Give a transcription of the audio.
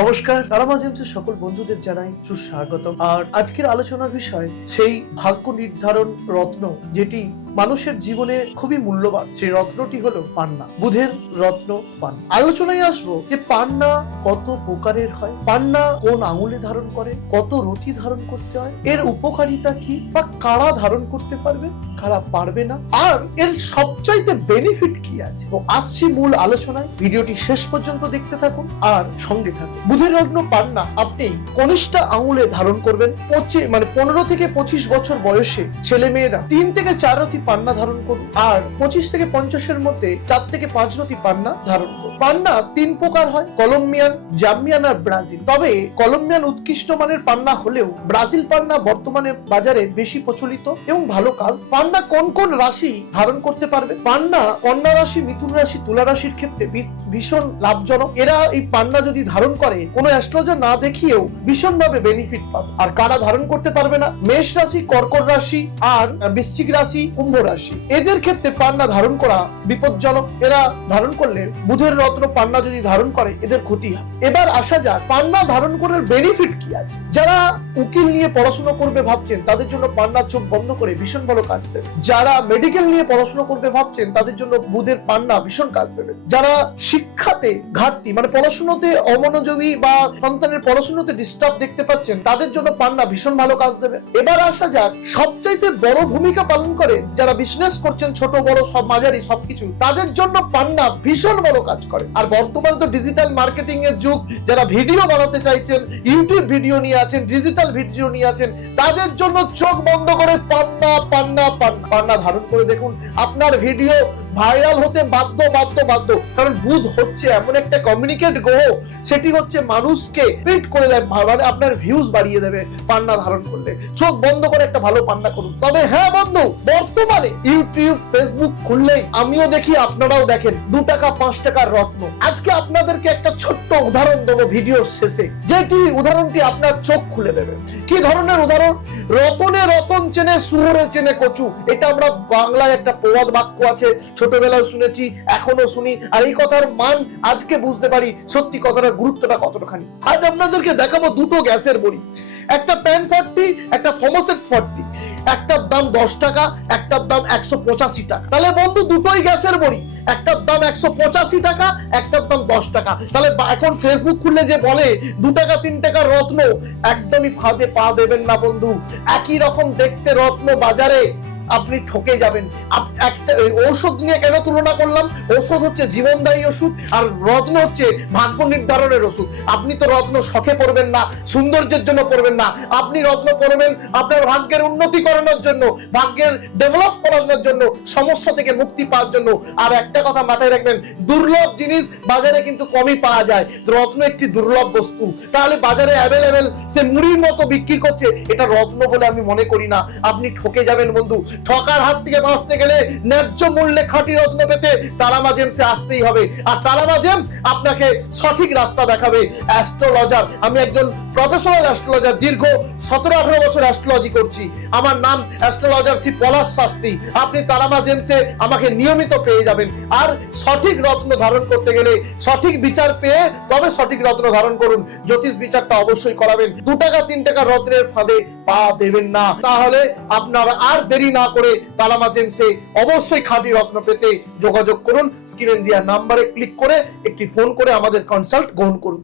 নমস্কার তারামা জেমসের সকল বন্ধুদের জানাই সুস্বাগতম। আর আজকের আলোচনার বিষয় সেই ভাগ্য নির্ধারণ রত্ন, যেটি মানুষের জীবনে খুবই মূল্যবান। সেই রত্নটি হলো পান্না। বুধের রত্ন পান্না। আলোচনায় আসব যে পান্না কত প্রকারের হয়? পান্না কোন আঙুলে ধারণ করে? কত রতি ধারণ করতে হয়? এর উপকারিতা কি? বা কারা ধারণ করতে পারবে? কারা পারবে না? আর এর সবচাইতে বেনিফিট কি আছে? তো আসছি মূল আলোচনায়। ভিডিওটি শেষ পর্যন্ত দেখতে থাকুন আর সঙ্গে থাকুন। বুধের রত্ন পান্না আপনি কনিষ্ঠা আঙুলে ধারণ করবেন। পঁচিশ মানে পনেরো থেকে পঁচিশ বছর বয়সে ছেলে মেয়েরা তিন থেকে চার রতি পান্না ধারণ করুন। আর পঁচিশ থেকে পঞ্চাশের মধ্যে চার থেকে পাঁচ রতি পান্না ধারণ করুন। পান্না তিন প্রকার হয়, কলম্বিয়ান জাম্বিয়ান আর ব্রাজিল। তবে কলম্বিয়ান উৎকৃষ্ট মানের পান্না হলেও ব্রাজিল পান্না বর্তমানে বাজারে বেশি প্রচলিত এবং ভালো কাজ। পান্না কোন কোন রাশি ধারণ করতে পারবে? পান্না কন্যা রাশি, মিথুন রাশি, তুলা রাশির ক্ষেত্রে ভীষণ লাভজনক। এরা এই পান্না যদি ধারণ করে, কোনো অ্যাস্ট্রোলজার না দেখিয়েও ভীষণ ভাবে বেনিফিট পাবে। আর কারা ধারণ করতে পারবে না? মেষ রাশি, কর্কট রাশি আর বৃশ্চিক রাশি, কুম্ভ রাশি। এদের ক্ষেত্রে পান্না ধারণ করা বিপজ্জনক। এরা ধারণ করলে বুধের রত্ন পান্না যদি ধারণ করে, এদের ক্ষতি হয়। এবার আসা যাক পান্না ধারণ করার বেনিফিট কি আছে? যারা উকিল নিয়ে পড়াশোনা করবে ভাবছেন, তাদের জন্য পান্না চোখ বন্ধ করে ভীষণ ভালো কাজ দেবে। যারা মেডিকেল নিয়ে পড়াশোনা করবে ভাবছেন, তাদের জন্য বুধের পান্না ভীষণ কাজ দেবে। যারা শিক্ষাতে ঘাটতি মানে পড়াশোনাতে অমনোযোগী বা সন্তানের পড়াশোনাতে ডিস্টার্ব দেখতে পাচ্ছেন, তাদের জন্য পান্না ভীষণ ভালো কাজ দেবে। এবার আসা যাক, সবচাইতে বড় ভূমিকা পালন করে যারা বিজনেস করছেন, ছোট, বড়, সব মাঝারি সবকিছু তাদের জন্য পান্না ভীষণ বড় কাজ করে। আর বর্তমানে তো ডিজিটাল মার্কেটিং এর যুগ, যারা ভিডিও বানাতে চাইছেন ইউটিউব ভিডিও নিয়ে আছেন ডিজিটাল ভিডিও নিয়ে আছেন, তাদের জন্য চোখ বন্ধ করে পান্না পান্না পান্না ধারণ করে দেখুন, আপনার ভিডিও ভাইরাল হতে বাধ্য বাধ্য বাধ্য। কারণ বুধ হচ্ছে এমন একটা কমিউনিকেট গ্রহ, সেটি হচ্ছে মানুষকে প্রিন্ট করে দেয় মানে আপনার ভিউজ বাড়িয়ে দেবে, পান্না ধারণ করলে। চোখ বন্ধ করে একটা ভালো পান্না করুন। তবে হ্যাঁ বন্ধু, বর্তমানে ইউটিউব ফেসবুক খুললেই আমিও দেখি, আপনারাও দেখেন, দু টাকা, পাঁচ টাকার রত্ন। আজকে আপনাদেরকে একটা ছোট্ট উদাহরণ দেবো ভিডিওর শেষে। যেটি উদাহরণটি আপনার চোখ খুলে দেবে। কি ধরনের উদাহরণ? রতনে রতন চেনে সুহরে চেনে কচু। এটা আমরা বাংলায় একটা প্রবাদ বাক্য আছে ছোটবেলায় শুনেছি এখনও শুনি, আর এই কথার মান আজকে বুঝতে পারি সত্যি কথাটার গুরুত্বটা কতটাখানি। আজ আপনাদেরকে দেখাবো দুটো গ্যাসের বড়ি। একটা প্যান ফর্টি, একটা ফোমোসেট ফর্টি। একটার দাম দশ টাকা, একটার দাম একশো পঁচাশি টাকা। তাহলে বন্ধু, দুটোই গ্যাসের বড়ি। একটার দাম একশো পঁচাশি টাকা, একটার দাম দশ টাকা। তাহলে এখন ফেসবুক খুললে যে বলে, দু টাকা, তিন টাকার রত্ন, একদমই ফাঁদে পা দেবেন না বন্ধু। একই রকম দেখতে রত্ন বাজারে। আপনি ঠকে যাবেন। একটা ঔষধ নিয়ে কেন তুলনা করলাম? ঔষধ হচ্ছে জীবনদায়ী ওষুধ আর রত্ন হচ্ছে ভাগ্য নির্ধারণের ওষুধ। আপনি তো রত্ন শখে পড়বেন না, সৌন্দর্যের জন্য পড়বেন না। আপনি রত্ন পড়বেন আপনার ভাগ্যের উন্নতি করানোর জন্য, ভাগ্যের ডেভেলপ করানোর জন্য, সমস্যা থেকে মুক্তি পাওয়ার জন্য। আর একটা কথা মাথায় রাখবেন, দুর্লভ জিনিস বাজারে কিন্তু কমই পাওয়া যায়। রত্ন একটি দুর্লভ বস্তু। তাহলে বাজারে অ্যাভেলেবেল সে মুড়ির মতো বিক্রি করছে, এটা রত্ন বলে আমি মনে করি না। আপনি ঠকে যাবেন বন্ধু। ঠকার হাত থেকে বাঁচতে গেলে ন্যায্য মূল্যে খাঁটি রত্ন পেতে তারামা জেমসে আসতেই হবে। আর তারামা জেমস আপনাকে সঠিক রাস্তা দেখাবে। অ্যাস্ট্রোলজার, আমি একজন প্রফেশনাল অ্যাস্ট্রোলজার দীর্ঘ সতেরো, আঠারো বছর অ্যাস্ট্রোলজি করছি। আমার নাম অ্যাস্ট্রোলজার শ্রী পলাশ শাস্তি আপনি তারামা জেমসে আমাকে নিয়মিত পেয়ে যাবেন। আর সঠিক রত্ন ধারণ করতে গেলে সঠিক বিচার পেয়ে তবে সঠিক রত্ন ধারণ করুন। জ্যোতিষ বিচারটা অবশ্যই করাবেন। দু টাকা, তিন টাকা রত্নের ফাঁদে পা দেবেন না। তাহলে আপনারা আর দেরি না করে তালামা জেমসে অবশ্যই খাঁটি রত্ন পেতে যোগাযোগ করুন। স্ক্রিনে দেওয়া নাম্বারে ক্লিক করে একটি ফোন করে আমাদের কনসাল্ট গ্রহণ করুন।